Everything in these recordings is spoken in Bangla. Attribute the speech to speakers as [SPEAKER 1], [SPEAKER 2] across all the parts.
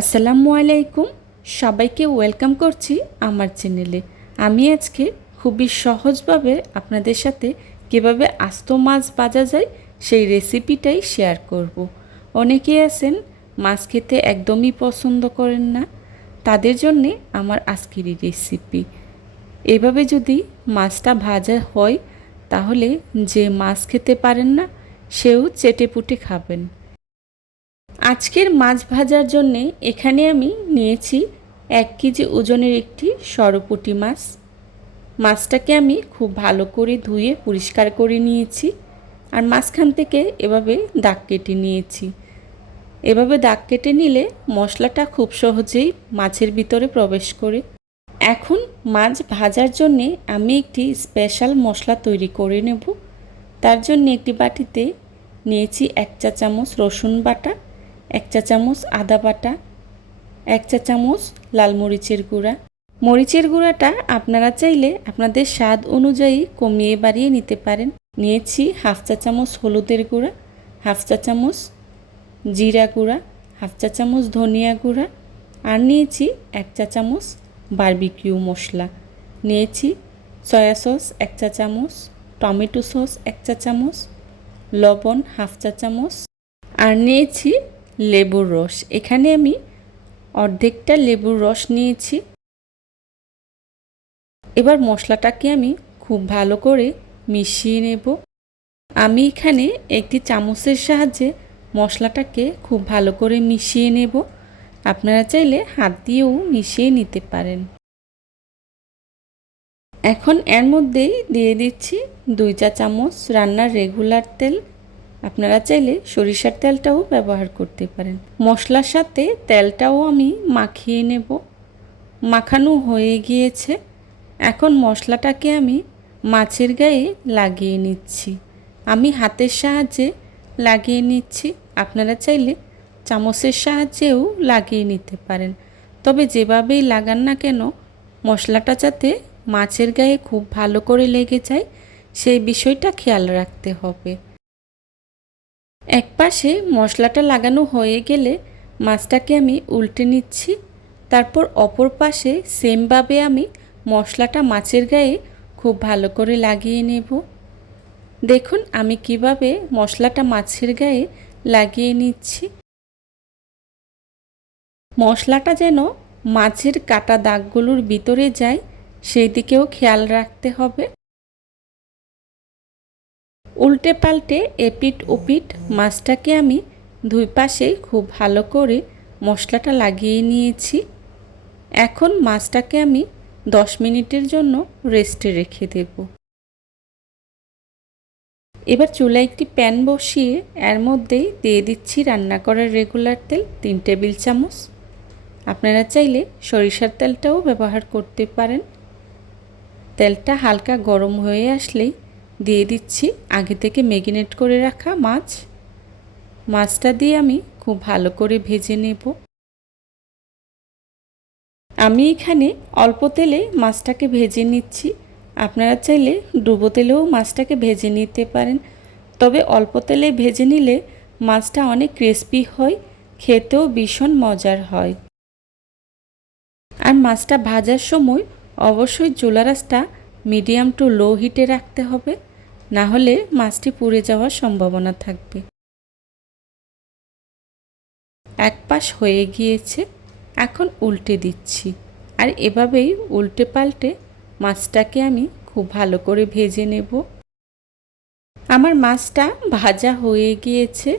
[SPEAKER 1] আসসালামু আলাইকুম। সবাইকে ওয়েলকাম করছি আমার চ্যানেলে। আমি আজকে খুবই সহজভাবে আপনাদের সাথে কীভাবে আস্ত মাছ বাজা যায় সেই রেসিপিটাই শেয়ার করব। অনেকেই আছেন, মাছ খেতে একদমই পছন্দ করেন না। তাদের জন্যে আমার আজকের রেসিপি। এভাবে যদি মাছটা ভাজা হয়, তাহলে যে মাছ খেতে পারেন না, সেও চেটে পুটে খাবেন। আজকের মাছ ভাজার জন্যে এখানে আমি নিয়েছি এক কেজি ওজনের একটি সরপুটি মাছ। মাছটাকে আমি খুব ভালো করে ধুয়ে পরিষ্কার করে নিয়েছি আর মাঝখান থেকে এভাবে দাগ কেটে নিয়েছি। এভাবে দাগ কেটে নিলে মশলাটা খুব সহজেই মাছের ভিতরে প্রবেশ করে। এখন মাছ ভাজার জন্যে আমি একটি স্পেশাল মশলা তৈরি করে নেব। তার জন্য একটি বাটিতে নিয়েছি এক চা চামচ রসুন বাটা। এক চা চামচ আদা বাটা, এক চা চামচ লাল মরিচের গুঁড়া। মরিচের গুঁড়াটা আপনারা চাইলে আপনাদের স্বাদ অনুযায়ী কমিয়ে বাড়িয়ে নিতে পারেন। নিয়েছি হাফ চা চামচ হলুদের গুঁড়া, হাফ চা চামচ জিরা গুঁড়া, হাফ চা চামচ ধনিয়া গুঁড়া আর নিয়েছি এক চা চামচ বারবিকিউ মশলা। নিয়েছি সয়া সস এক চা চামচ, টমেটো সস এক চা চামচ, লবণ হাফ চা চামচ আর নিয়েছি লেবুর রস। এখানে আমি অর্ধেকটা লেবুর রস নিয়েছি। এবার মশলাটাকে আমি খুব ভালো করে মিশিয়ে নেব। আমি এখানে একটি চামচের সাহায্যে মশলাটাকে খুব ভালো করে মিশিয়ে নেব। আপনারা চাইলে হাত দিয়েও মিশিয়ে নিতে পারেন। এখন এর মধ্যেই দিয়ে দিচ্ছি দুই চা চামচ রান্নার রেগুলার তেল। আপনারা চাইলে সরিষার তেলটাও ব্যবহার করতে পারেন। মশলার সাথে তেলটাও আমি মাখিয়ে নেব। মাখানো হয়ে গিয়েছে। এখন মশলাটাকে আমি মাছের গায়ে লাগিয়ে নিচ্ছি। আমি হাতের সাহায্যে লাগিয়ে নিচ্ছি। আপনারা চাইলে চামচের সাহায্যেও লাগিয়ে নিতে পারেন। তবে যেভাবেই লাগান না কেন, মশলাটা যাতে মাছের গায়ে খুব ভালো করে লেগে যায়, সেই বিষয়টা খেয়াল রাখতে হবে। এক পাশে মশলাটা লাগানো হয়ে গেলে মাছটাকে আমি উল্টে নিচ্ছি। তারপর অপর পাশে সেমভাবে আমি মশলাটা মাছের গায়ে খুব ভালো করে লাগিয়ে নেব। দেখুন আমি কীভাবে মশলাটা মাছের গায়ে লাগিয়ে নিচ্ছি। মশলাটা যেন মাছের কাটা দাগগুলোর ভিতরে যায়, সেই দিকেও খেয়াল রাখতে হবে। উল্টে পাল্টে এপিট ওপিট মাছটাকে আমি দুই পাশে খুব ভালো করে মশলাটা লাগিয়ে নিয়েছি। এখন মাছটাকে আমি দশ মিনিটের জন্য রেস্টে রেখে দেব। এবার চুলায় একটি প্যান বসিয়ে এর মধ্যেই দিয়ে দিচ্ছি রান্না করার রেগুলার তেল তিন টেবিল চামচ। আপনারা চাইলে সরিষার তেলটাও ব্যবহার করতে পারেন। তেলটা হালকা গরম হয়ে আসলেই দিয়ে দিচ্ছি। আগে থেকে ম্যাগিনেট করে রাখা মাছ। মাছটা দিয়ে আমি খুব ভালো করে ভেজে নেব। আমি এখানে অল্প তেলে মাছটাকে ভেজে নিচ্ছি। আপনারা চাইলে ডুবো তেলেও মাছটাকে ভেজে নিতে পারেন। তবে অল্প তেলে ভেজে নিলে মাছটা অনেক ক্রিস্পি হয়, খেতেও ভীষণ মজার হয়। আর মাছটা ভাজার সময় অবশ্যই চুলা রাসটা মিডিয়াম টু লো হিটে রাখতে হবে, না হলে মাছটি পুড়ে যাওয়ার সম্ভাবনা থাকবে। এক পাশ হয়ে গিয়েছে, এখন উল্টে দিচ্ছি। আর এভাবেই উল্টে পাল্টে মাছটাকে আমি খুব ভালো করে ভেজে নেব। আমার মাছটা ভাজা হয়ে গিয়েছে।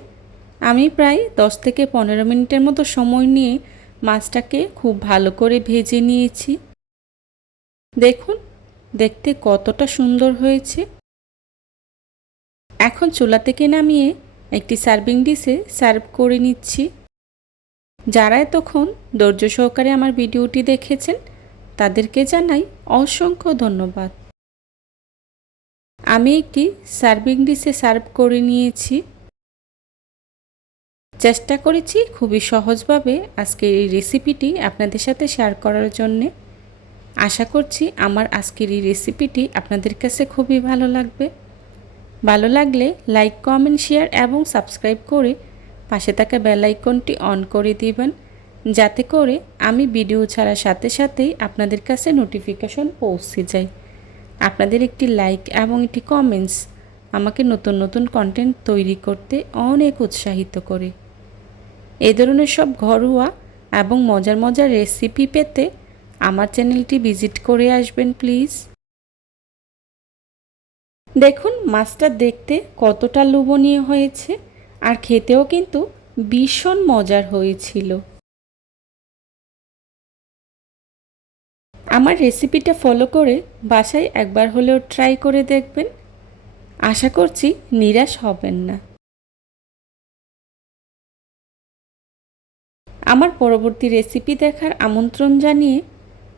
[SPEAKER 1] আমি প্রায় দশ থেকে পনেরো মিনিটের মতো সময় নিয়ে মাছটাকে খুব ভালো করে ভেজে নিয়েছি। দেখুন দেখতে কতটা সুন্দর হয়েছে। এখন চুলা থেকে নামিয়ে একটি সার্ভিং ডিশে সার্ভ করে নিচ্ছি। যারা এতক্ষণ ধৈর্য সহকারে আমার ভিডিওটি দেখেছেন, তাদেরকে জানাই অসংখ্য ধন্যবাদ। আমি একটি সার্ভিং ডিশে সার্ভ করে নিয়েছি। চেষ্টা করেছি খুবই সহজভাবে আজকের এই রেসিপিটি আপনাদের সাথে শেয়ার করার জন্যে। আশা করছি আমার আজকের এই রেসিপিটি আপনাদের কাছে খুবই ভালো লাগবে। ভালো লাগলে লাইক কমেন্ট শেয়ার এবং সাবস্ক্রাইব করে পাশে থাকা বেল আইকনটি অন করে দিবেন। যাতে করে আমি ভিডিও ছাড়ার সাথে সাথেই আপনাদের কাছে নোটিফিকেশন পৌঁছে যায়। আপনাদের একটি লাইক এবং একটি কমেন্টস আমাকে নতুন নতুন কন্টেন্ট তৈরি করতে অনেক উৎসাহিত করে। এ ধরনের সব ঘরোয়া এবং মজার মজার রেসিপি পেতে আমার চ্যানেলটি ভিজিট করে আসবেন, প্লিজ। দেখুন, মাছটা দেখতে কতটা লোভনীয় হয়েছে আর খেতেও কিন্তু ভীষণ মজার হয়েছিল। আমার রেসিপিটা ফলো করে বাসায় একবার হলেও ট্রাই করে দেখবেন। আশা করছি নিরাশ হবেন না। আমার পরবর্তী রেসিপি দেখার আমন্ত্রণ জানিয়ে